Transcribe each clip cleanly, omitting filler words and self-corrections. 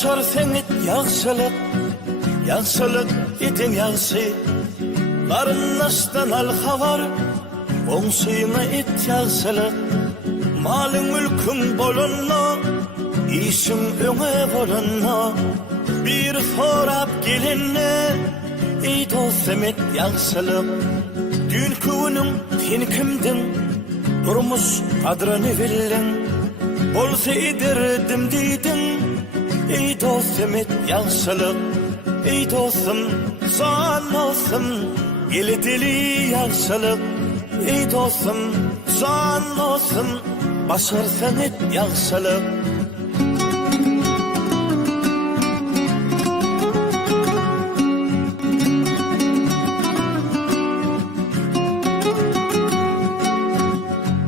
başarsan et yaxşılık, yaxşılık etin yaxşı. Qarındaşdan al xabar, oňşyna et yaxşılık. Malın mülkün bolanna, işin öňe bolanna. Bir sorap gelinne, ey dostum et yaxşılık. Dünkü günüň sen kimdin, durmuş kadryny bilin. Bolsa ederdim diýdin, ey dostum et yaxşılık. Ey dostum, san olsun, gelitili yaxşılık. Ey dostum, san olsun, başarsan et yaxşılık.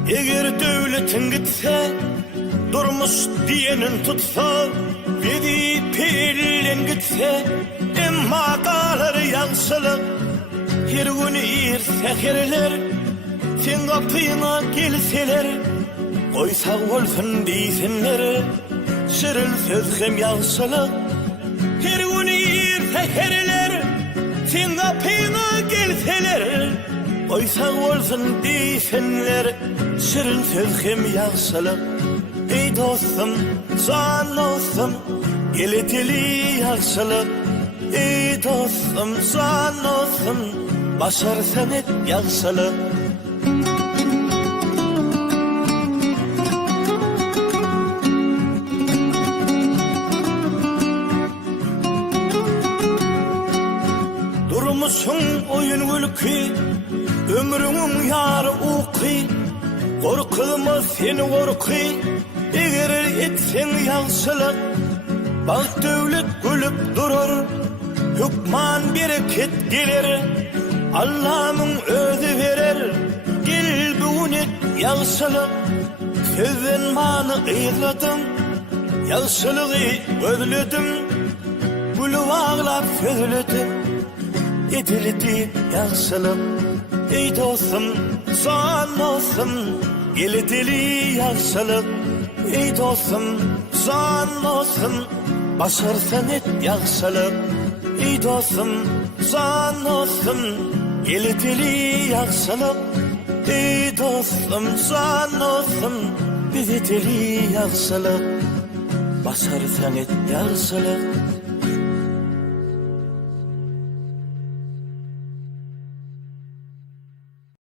Eger döwletin gitse, durmuş diyenin tutsa, bedi pelin gitse, emma qalar yaxşılık. Her gün seherler, sen kapyna gelseler, oýsa bolsun diýsinler, şirin söz hem yaxşılık. Her gün seherler, sen kapyna gelseler, oýsa bolsun diýsinler, şirin söz hem yaxşılık. Ey dostum, san olsun, gelitili yaxşılık. Ey dostum, san olsun, başarsan et yaxşılık. Durmuşsun oyun gülki, ömrüňiň ýary uky. Korkılma sen korky, eger etsen yaxşılık. Bak döwlet gülüp durur, hükman bereket gelir. Allah'ın özü verer, gel bugün et yaxşılık. Sözden many ýyzladym, yaxşylygy özledim. Gül bağlap sözledim, edildi yaxşılık. Ey dostum, san olsun, gelitili yaxşılık. Ey dostum, san olsun, başarsan et yaxşılık. Ey dostum, san olsun, gelitili yaxşılık. Ey dostum, san olsun, gelitili yaxşılık. Başarsan et yaxşılık.